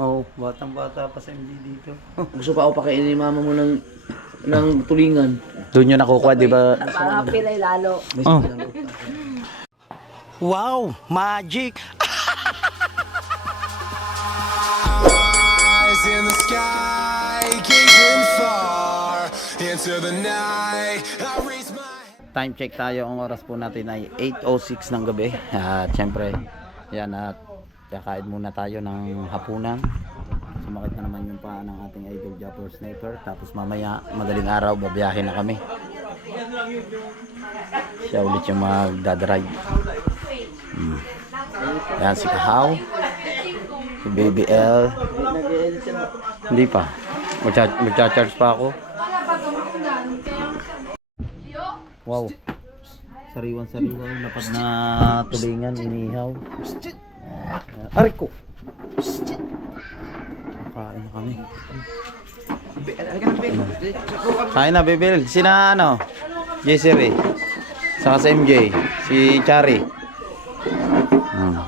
Oh, batang bata pa sa MD dito. Gusto pa ako pakainin ni mama mo ng ng tulingan. Doon yun nakukuha, di ba? Para pilay lalo. Oh. Wow, magic! Eyes in the sky, gazing far into the night. I raise my Time check tayo. Ang oras po natin ay 8.06 ng gabi. At syempre, yan at kakain muna tayo ng hapunan. Sumakit na naman yung paa ng ating idol Japper Sniper. Tapos mamaya, madaling araw, babiyahin na kami. Siya ulit yung magdadrive. Hmm. Yan si Kahaw. Si Baby L. Hindi pa. Magcha- Magcha-charge pa ako. Wow. Sariwan-sariwan. Lapad na tulingan, inihaw. Aray ko. Kain na kami. Kain na, Bibil. Sina ano? Jessery. Saka sa MJ. Si Chari. Hmm.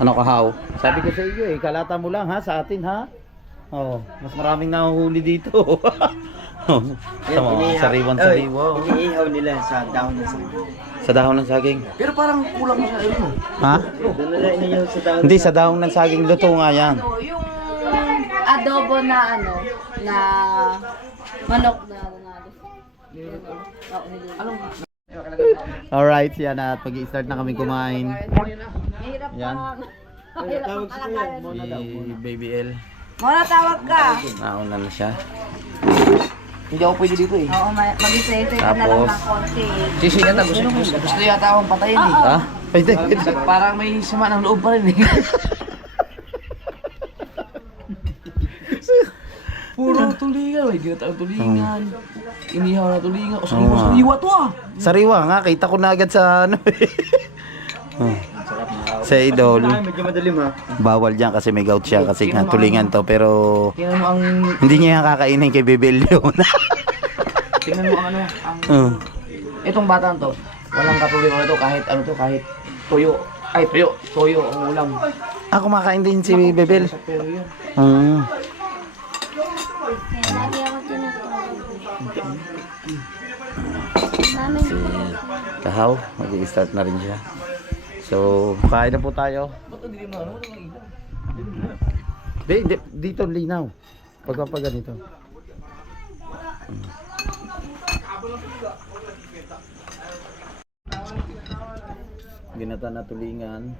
Ano kahaw? Sabi ko sa iyo eh, kalata mo lang ha, sa atin ha. Oh, mas maraming nahuhuli dito. oh, Tama, sariwan sariwa. Iniihaw nila sa dahon ng saging. Sa dahon ng saging. Pero parang kulang sa ano. Ha? Doon nila iniihaw sa dahon. Hindi, sa dahon ng saging luto nga yan. Ano, yung adobo na ano, na manok na niluluto. Alright, yan at pag-i-start na kami kumain. Yan. kalakalan. Si Baby L. Mona, tawag ka. Nauna na siya. Hindi ako pwede dito eh. Oo, ma- mag-isa-isa ka na lang ng konti. Sisi yata gusto, gusto, gusto yata akong patayin eh. Ha? Pwede, pwede. Parang may sama ng loob pa rin eh. Puro tulingan, may ginataang tulingan. Inihaw na tulingan. O sariwa, sariwa to ah. Sariwa nga, kita ko na agad sa ano eh. Sa idol. medyo madalim ha. Bawal dyan kasi may gout siya kasi nga tulingan to pero Tingnan mo ang, hindi niya yan kakainin kay yun. tingnan mo ang ano, ang, Oh. itong batang to. Walang kaproblema to kahit ano to, kahit toyo. Ay, toyo, toyo ang ulam. Ah, kumakain din si Baby L. Sa pero yun. Mm. Si Kahaw, mag-i-start na rin siya. So, kain na po tayo. Di, di, dito linaw. Pagka pa ganito. Ginata na tulingan.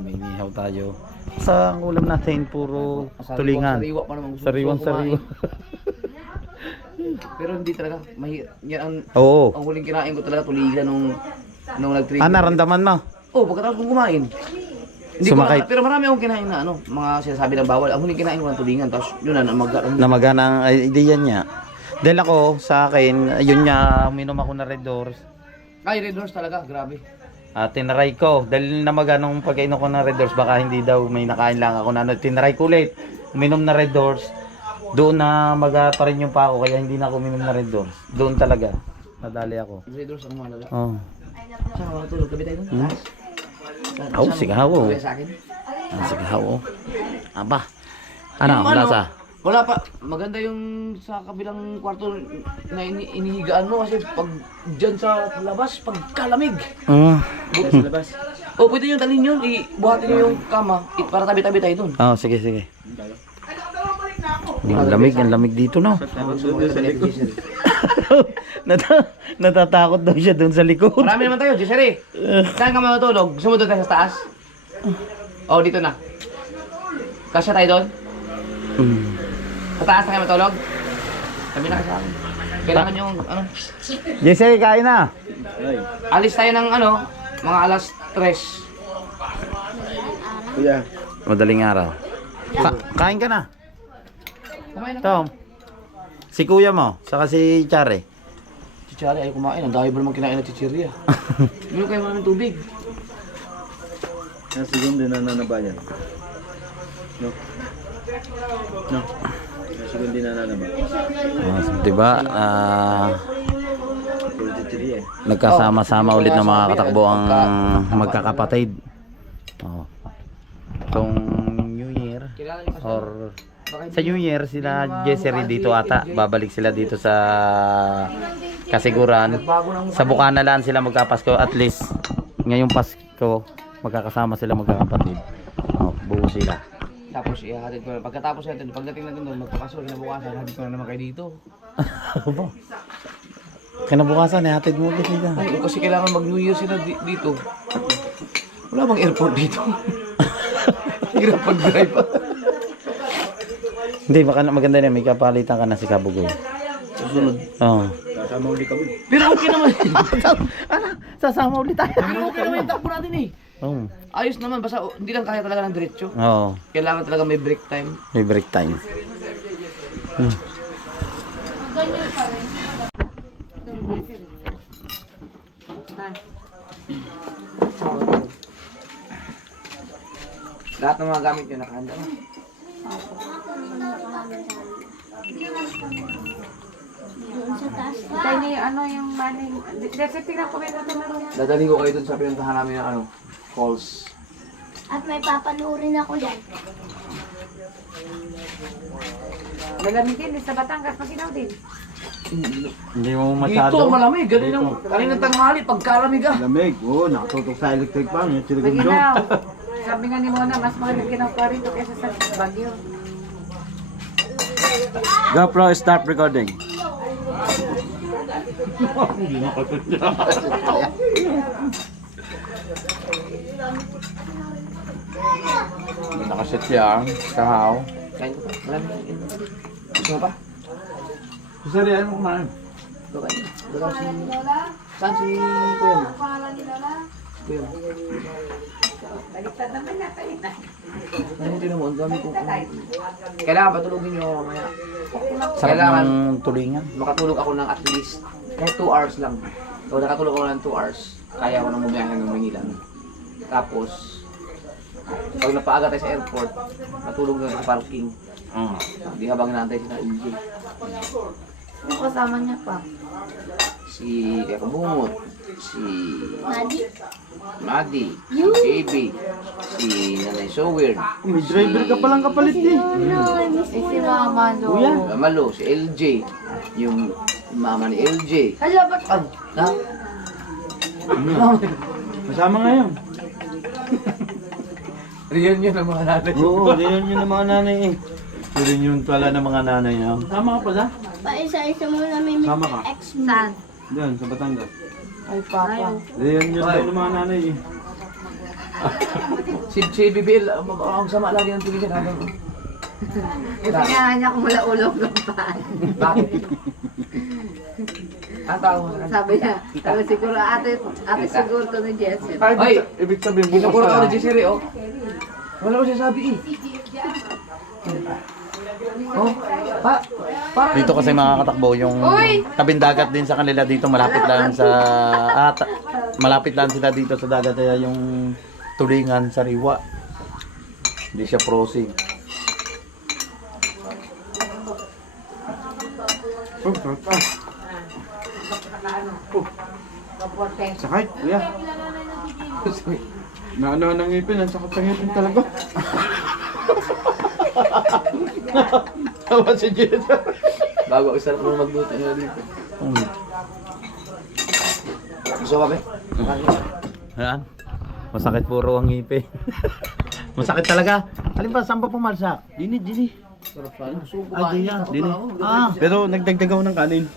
May inihaw tayo. Sa ang ulam natin, puro tulingan. Sariwa pa naman. Gusto, Sariwan gusto ko sariwa. Pero hindi talaga. Mahi, yan ang, Oo. ang huling kinain ko talaga tuligan nung, nung nag-trigger. Ah, naramdaman mo? Oh, pagkatapos kong kumain. Hindi Sumakay. ko na, pero marami akong kinain na ano, mga sinasabi ng bawal. Ang huling kinain ko ng tulingan, tapos yun na, mag na magana ang idea niya. Dahil ako, sa akin, yun nga, uminom ako na Red Doors. Ay, Red Horse talaga, grabe. At tinry ko. Dahil na maganong pagkainom ko ng Red Doors, baka hindi daw may nakain lang ako na ano. Tinry ko ulit. Uminom na Red Doors. Doon na maga pa rin yung pa ako, kaya hindi na ako uminom na Red Doors. Doon talaga. Nadali ako. Red Horse, ano mahalaga? Oh. Saan ka matulog? Gabi tayo doon? Hmm? Oh, sigaw, oh. Ah, sige, oo. Aba. Ano, wala sa? Wala pa. Maganda yung sa kabilang kwarto na ini inihigaan mo kasi pag dyan sa labas, pag kalamig. Mm. Buti sa labas. Oh, pwede nyo dalhin yun. Ibuhatin nyo yung kama. i- Para tabi-tabi tayo doon. Oh, sige, sige. Ang lamig, ang lamig dito, no? Nata natatakot daw siya doon sa likod. Marami naman tayo, Jessere. Saan ka matutulog? Sumunod ka sa taas? Oh, dito na. Kasya tayo doon? Mm. Sa taas na kayo matulog? Sabi na kayo sa akin. Kailangan yung, ano, Jesse, kain na. alis tayo ng, ano, mga alas 3. Kuya. Madaling araw. Ka- kain ka na. Kumain na. Tom. Si kuya mo, saka si Chare. Chichari, ayaw kumain. Ang dahil ba naman kinain na chichirya? Meron kayo maraming tubig. Yan siguro din na nanabayan. No? No? Yan siguro din na nanaba. Uh, 'Di ba? Ah, Puro chichiri eh. nagkasama-sama ulit ng mga katakbo ang magkakapatid. Oh. Itong Kailangan yung Or sa New Year sila Jessery dito ata. Babalik sila dito sa kasiguran. Sa Bukanalan sila magkapasko at least ngayong Pasko magkakasama sila magkakapatid. Oh, buo sila. Tapos ihahatid ko na. Pagkatapos natin, pagdating natin doon, magpapasok na bukasan, hatid ko na naman kayo dito. Aba. Kinabukasan, eh, hatid mo ulit sila. Ay, kasi kailangan mag-New Year sila di- dito. Wala bang airport dito? Hirap pag-drive. Hindi, baka na- maganda na, may kapalitan ka na si Kabugoy. Susunod. Oo. Pero okay naman. ano? Sasama ulit tayo. Pero okay naman yung takbo natin eh. Oo. Ayos naman, basta oh, hindi lang kaya talaga ng diretso. Oo. Kailangan talaga may break time. May break time. Hmm. Lahat ng mga gamit nyo nakahanda na. Tayo na yung ano yung maning... Kasi tingnan ko rin natin naroon. Dadali ko kayo dun sa pinuntahan namin ng ano, falls. At may papanurin ako yan. Malamig din, sa Batangas, maginaw din. Hindi mo Dito, malamig. Ganun yung kanina tanghali, pagkalamig ah. Lamig, oo, nakatutok sa electric fan, yung siligondo. Maginaw. Sabi nga ni Mona, mas maganda ginaw pa rito kaysa sa Baguio. GoPro, start recording. May nakaset siya. Kahaw. Kain ko pa. Gusto mo pa? Sorry, ano kumain? Saan si Kuya mo? Kuya. Baliktad naman natin. Ano tinan mo? Ang dami kong... Kailangan patulogin nyo mamaya. Sarap Kailangan ng tulingan. makatulog ako ng at least kahit 2 hours lang. So nakatulog ako ng 2 hours, kaya ko nang bumiyahe ng Manila. Tapos, pag napaaga tayo sa airport, natulog na sa parking. Oo. Di habang inaantay si na EJ. Yung kasama niya pa. Si Kakabungot, si Nadi, Madi, si JB, si Nanay So Weird, May driver ka palang kapalit eh. Eh, si Mama no. Kuya. Malo, si LJ, yung mama ni LJ. Hala, ba't Ah, na? Kasama ngayon. Real niya ng mga nanay. Oo, yun yun ng mga nanay eh. Yun yun pala ng mga nanay niya. Sama ka pala? paisa-isa mo namin Sama ka? Mr. X mo. Saan? Doon, sa Batangas. Ay, Papa. Yun yun daw ng mga nanay eh. Si, si BBL, ang ang sama lagi ng tuligan. Ano? Kasi nga niya kung wala ulong ng paan. Bakit? Ang mo. Sabi niya, sabi siguro ate, ate siguro to ni Jessie. Ay, ibig sabihin bukas ako pala. na Jessere, oh. Wala ko sinasabi eh. Oh, pa, Dito kasi makakatakbo yung tabing dagat din sa kanila dito malapit lang sa at malapit lang sila dito sa dagat kaya yung tulingan sariwa. Hindi siya prosing. Oh, sarap ah. Sakit, kuya. Naano ng ngipin, ang sakit ng ngipin talaga. Tawa si Jess. bago ako sarap mo magluto nyo dito. Hmm. Gusto ka ba? Ayan. Masakit puro ang ngipin. Masakit talaga. Alin ba, saan ba pumalsak? Dini, dini. Sarap pa. Gusto ko Ah, dini. Ah, Pero nagdagdag ako ng kanin.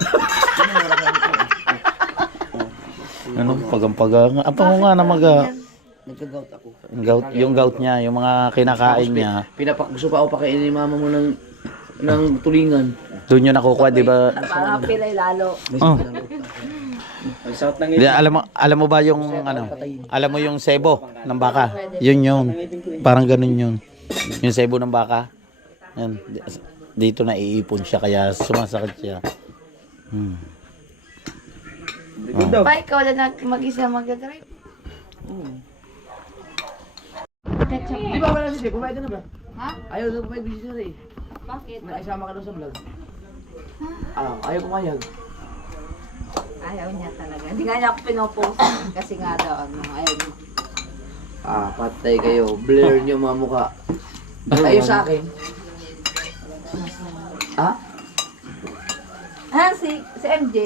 ano, pagampaga. Apa ko nga na mag ah, Nagka-gout ako. yung gout, yung gout niya, yung mga kinakain niya. Pinapak, gusto pa ako pakainin ni mama mo ng ng tulingan. Doon yun nakukuha, di ba? Para pilay lalo. Oh. Ang sakit ng Di, alam mo, alam mo ba yung ano? Alam mo yung sebo ng baka? Yun yun. Parang ganun yun. Yung sebo ng baka. Yan. Di- Dito na iipon siya kaya sumasakit siya. Hmm. Pa, ikaw lang na mag-isa mag-drive. Di ba wala si Pumayag ka na ba? Ha? Ayaw na pumayag si Sir eh. Bakit? Naisama ka daw sa vlog. Ah, ayaw pumayag. Ayaw niya talaga. Hindi nga niya ako pinopost. Kasi nga daw, ano, ayaw niya. Ah, patay kayo. Blur nyo mga mukha. Tayo sa akin. Ha? Ah, si, si MJ.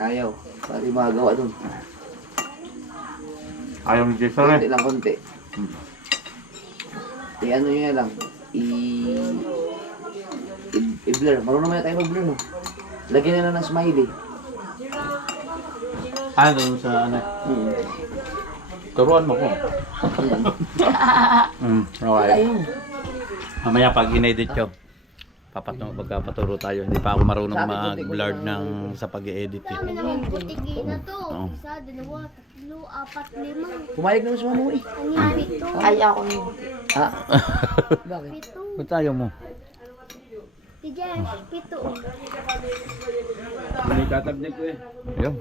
Ayaw. Pati magawa dun. Ayaw ni Jason Konti lang, konti. I ano nyo lang. I... I-blur. Marunong na tayo mag-blur, no? Lagyan na lang ng smiley. Ah, doon sa ano. Hmm. Turuan mo ko. Hmm, okay. Mamaya pag in-edit ko, papaturo, pagkapaturo tayo. Hindi pa ako marunong mag-blur ng sa pag-edit eh. Kami naman butigi na to. Oo. Isa, dalawa, tatlo, apat, lima. Pumayag naman sa mama mo eh. Ano pito? Ay, ako yun. Ha? Bakit? Pito. Ba't tayo mo? Si Jeff, pito. Hindi tatabnik ko eh. Yun.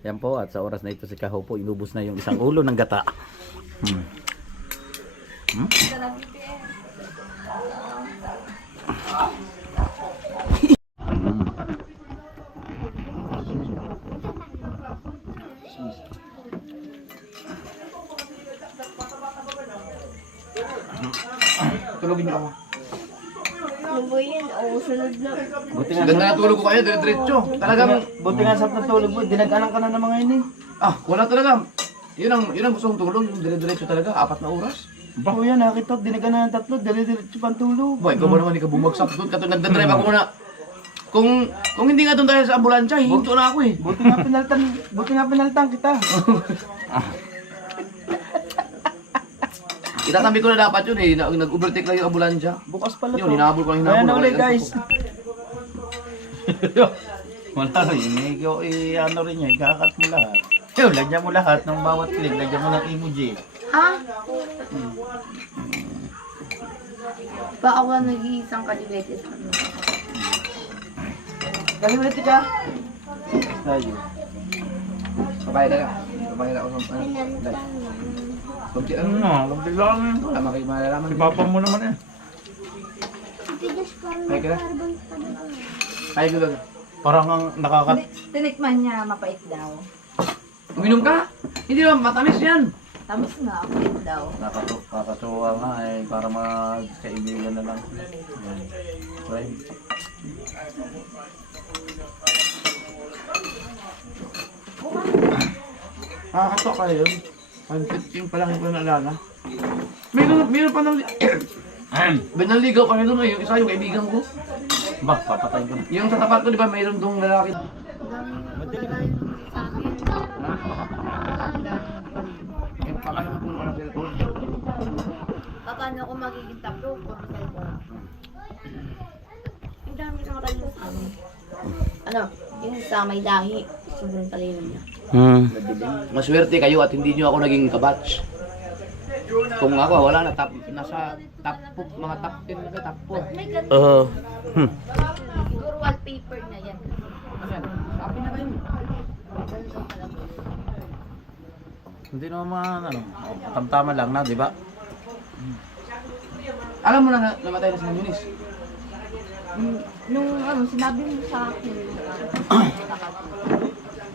Yan po, at sa oras na ito si Kaho po, inubos na yung isang ulo ng gata. Hmm. Hmm? Buti nga Ganda na tulog ko kayo, dire-diretso. Talagang, Buti nga sa natulog mo, dinaganan ka na ng mga eh. ah, wala talaga. Yun ang, yun ang gusto kong tulog, yung dire-diretso talaga, apat na oras. Ba kuya, nakita ko, dinaganan ng tatlo, dali-diretso pang tulog. Boy, ikaw ba naman ikaw bumagsak doon? Katong nagdadrive ako muna. Kung kung hindi nga doon tayo sa ambulansya, hihinto na ako eh. Buti nga pinaltan, buti nga pinaltan kita. Itatabi ko na dapat yun eh, na- nag-overtake lang yung ambulansya. Bukas pala Yun, hinabol ko lang hinabol. Ayan na Wala ulit yung guys. Wala rin, eh, ikaw, eh, ano rin niya, ikakat mo lahat. Yun, lagyan mo lahat ng bawat clip, lagyan mo ng emoji. Ah? Baka ako nag-iisang kalibetes. Kalimulit ka. Tayo. Sabay na lang. Sabay na ako ng ano. Kunti Ano ano. na, huwag lang. Tama kayo malalaman. Si papa mo naman eh. Si Jeff, parang Ay, kaya? ko Parang ang nakakat... Tinikman niya, mapait daw. Uminom ka? Hindi naman, matamis yan. Tapos nga, mapait daw. Nakatu nakatuwa nga eh, para magkaibigan na lang. Yan. Right? Nakakatok ka yun. Ang 15 pa lang yung naalala. Mayroon, mayroon pa nang... May naligaw pa rin doon eh. Yung isa yung kaibigan ko. Ba, papatay ko na. Yung sa tapat ko, di ba, mayroon doong lalaki. Paano ako magiging taplo? Puro cellphone. Ang dami ng ralo. Ano? Yung sa may dahi. Sobrang talino niya. Hmm. Maswerte kayo at hindi nyo ako naging kabatch. Kung ako, wala na. Top, nasa top, mga top 10 na top 4. May ganun. Uh, hmm. Siguro wallpaper na yan. Hindi naman ano, tamtama lang na, di ba? Alam mo na na namatay na si Yunis. Mm, Nung ano, sinabi mo sa akin.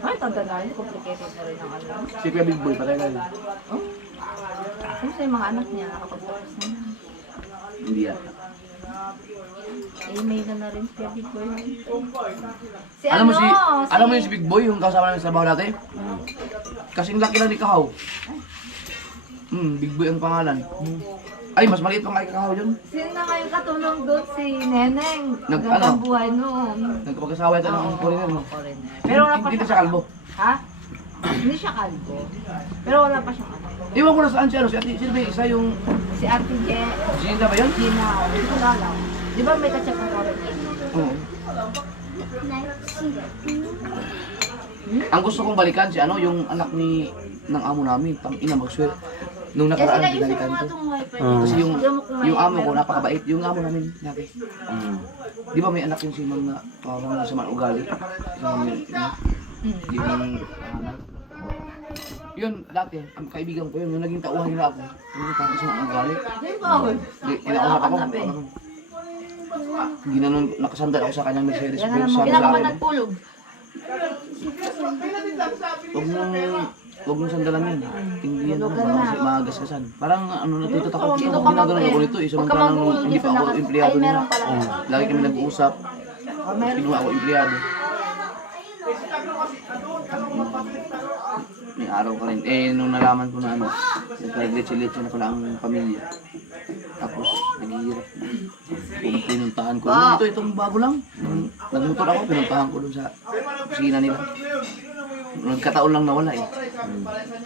Ay, tanda na rin. Complicated na rin ang alam. Si Kuya Big Boy, patay na rin. Oh? Ano sa mga anak niya? Nakapag-focus na na. Hindi yan. Eh, may na na rin siya Big Boy. Si alam mo ano? si, alam mo yung si Big Boy, yung kasama namin sa trabaho dati? Kasing laki lang ni Kahaw. Hmm, Big Boy ang pangalan. Ay, mas maliit pa nga kay Kahaw yun. Sino na ngayon katulong doon si Neneng? Nag- Gandang ano? buhay noon. Nagkapag-asawa ito ng foreigner, no? Foreigner. Pero wala pa Hindi siya. siya kalbo. Ha? Hindi siya kalbo. Pero wala pa siyang anak. Iwan ko na saan siya, ano, si Ate, sino ba yung isa yung, Si Ate Je, Gina ba yun? Gina, hindi ko alam. Di ba may kachat ng foreigner? Oo. Ang gusto kong balikan si ano, yung anak ni, ng amo namin, tang ina magswer. Nung Kasi nakaraan, naisip binalikan ko nga ko. itong wifi. Oo. Kasi yung, yung amo ko, napakabait. Yung amo namin, dati. Hmm. Di ba may anak yung si Mang na parang sa mga ugali? Yung, yung, Hmm. yung, anak. Yun, dati, ang kaibigan ko yun, yung naging tauhan nila ako. Yung parang sa mga ugali. Di ba? Di, kinakausap ako. Ano, Ginanon, nakasandal ako sa kanyang Mercedes Kaya Benz. naman, Sabi sa akin, nagpulog? huwag mong Huwag mong sandalan yan. Hindi yan. Baka na. kasi maagasgasan. Parang ano, natututak ako. Ka ginagano mag- ako nito. Huwag ka Isamantalang nung hindi pa ako na- empleyado nila. Oo. Lagi kami nag-uusap. Oh, meron. Kinuha ako empleyado. May araw ka rin. Eh, nung nalaman ko na ano, nagka-leche-leche na pala ang pamilya. Tapos, naghihirap na. Kung pinuntahan ko, ito, itong bago lang. Nung Nagmotor ako, pinuntahan ko dun sa kusina nila. Nagkataon lang nawala eh.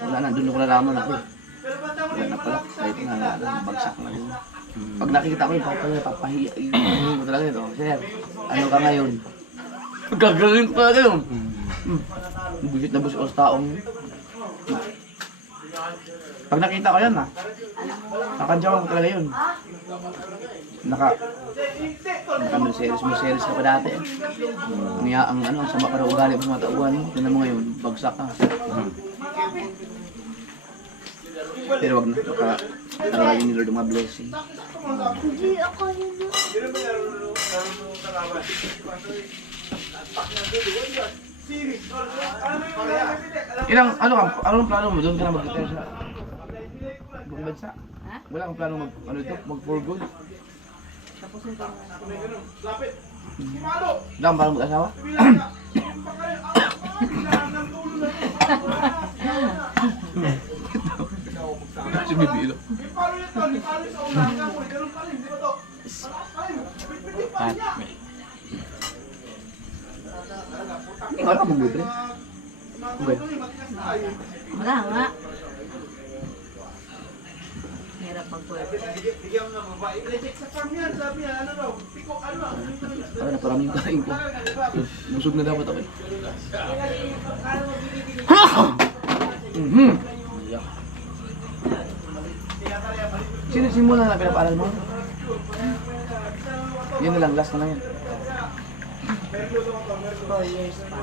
Wala na, dun ko nalaman ako. Wala na pala, kahit na na- bagsak na yun. Pag nakikita ko yung papaya, papahiya. Yung ko talaga ito. Sir, ano ka ngayon? Gagaling ko talaga yun. Hmm. Busit na busit ako sa taong. Pag nakita ko yan ha, kakadyawan ko talaga yun. Naka, naka Mercedes, Mercedes ka pa dati eh. Niya ang ano, ang sama na ugali mo mga tauhan mo. Tignan mo ngayon, bagsak ka. Pero wag na, baka tanggapin ni Lord ang mga blessing. Hindi ako yun. Ilang, ano ka, anong plano mo? Doon ka na mag-retire sa ibang bansa? Ha? Wala kang plano mag, ano ito, mag for good? Tapusin ko na. Wala kang plano mag-asawa? Si Bibilo. At, Wala kang mag-libre. Okay. Wala nga. Hirap na parang yung kain ko. Busog na dapat ako. eh. Mhm. Sino simula na pinapaaral mo? Yan na lang, last na lang yan. 4 years pa.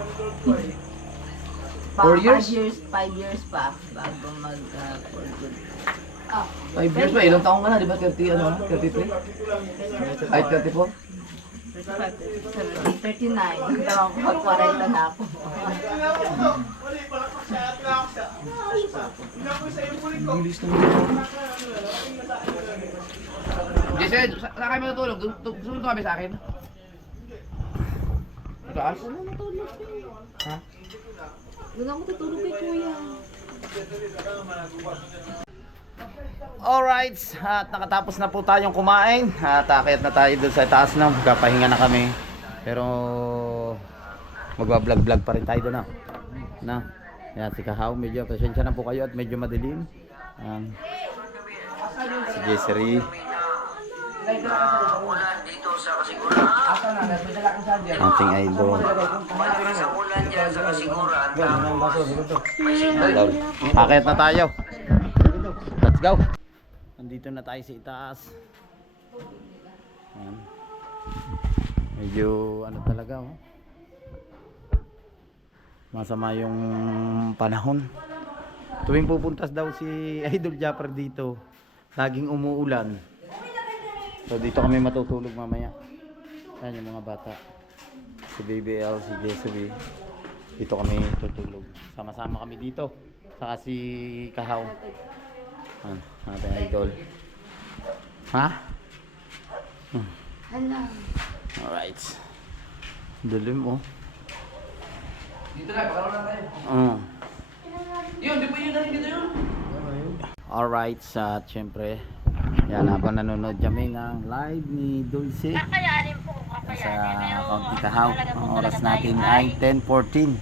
Pa, Four years? Five years, five years pa bago mag uh, for good. Five years ba? Ilang taong ka na? Di ba 30, ano na? 33? Ay, 34? 35, 37, 39. Hindi ako mag-40 na ako. Bilis naman ito. Jason, sa- saan kayo matutulog? Du- du- Sumunod ka kami sa akin. Mataas? Ha? Doon ako tutulog kay kuya. Alright, at nakatapos na po tayong kumain at akit na tayo doon sa taas na, magkapahinga na kami. Pero magbablog-vlog pa rin tayo doon na. Na. Yan si Kahaw, medyo pasensya na po kayo at medyo madilim. Um, si Jessery, Na? May dala kang sadya. ating idol. Akit na tayo. Let's go. Nandito na tayo sa itaas. Ayan. Medyo ano talaga oh. Masama yung panahon. Tuwing pupuntas daw si Idol Japper dito, laging umuulan. So dito kami matutulog mamaya. Ayan yung mga bata. Si BBL, si Jessery. Dito kami tutulog. Sama-sama kami dito. Saka si Kahaw. Ano, ating idol. Ha? Hmm. Hala. Alright. Dilim oh. Dito na, pakaroon na tayo. Uh. Yun, di ba yun na rin dito yun? Alright, sa syempre, yan habang nanonood kami ng live ni Dulce sa Kaunti Kahaw. Ang oras natin ay 10.14.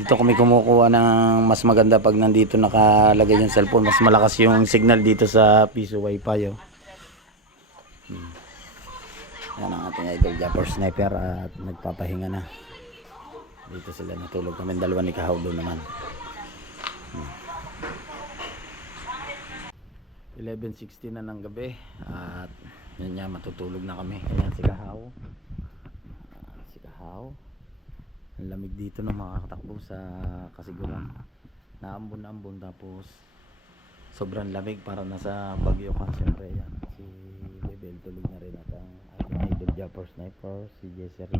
Dito kami kumukuha ng mas maganda pag nandito nakalagay yung cellphone. Mas malakas yung signal dito sa piso wifi. Oh. Hmm. Yan ang ating idol Japper Sniper at nagpapahinga na. Dito sila natulog kami dalawa ni Kahaw doon naman. 11.16 na ng gabi at yun nga matutulog na kami. Ayan si Kahaw. Ah, si Kahaw. Ang lamig dito ng mga katakbo sa kasiguran. Naambon-ambon tapos sobrang lamig para nasa bagyo ka siyempre yan si Bebel tulog na rin at ang ating idol Japper Sniper si Jessery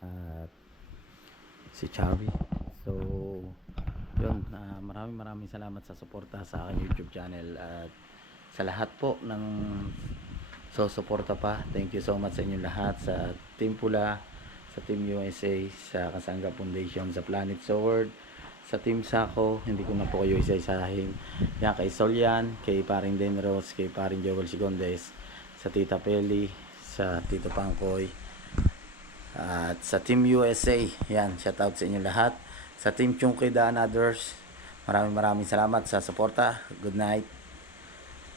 at si Chavi. So Yun, ah, maraming maraming salamat sa suporta sa aking YouTube channel at sa lahat po ng so suporta pa. Thank you so much sa inyo lahat sa Team Pula, sa Team USA, sa Kasanga Foundation, sa Planet Sword, sa Team Sako, hindi ko na po kayo isa-isahin. Yan kay Solyan, kay Paring Denros, kay Paring Joel Sigondes, sa Tita Peli, sa Tito Pangkoy, at sa Team USA, yan, shout out sa inyo lahat. Sa Team Chungkay The Others, maraming maraming salamat sa suporta. Good night.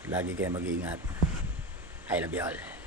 Lagi kayo mag-iingat. I love you all.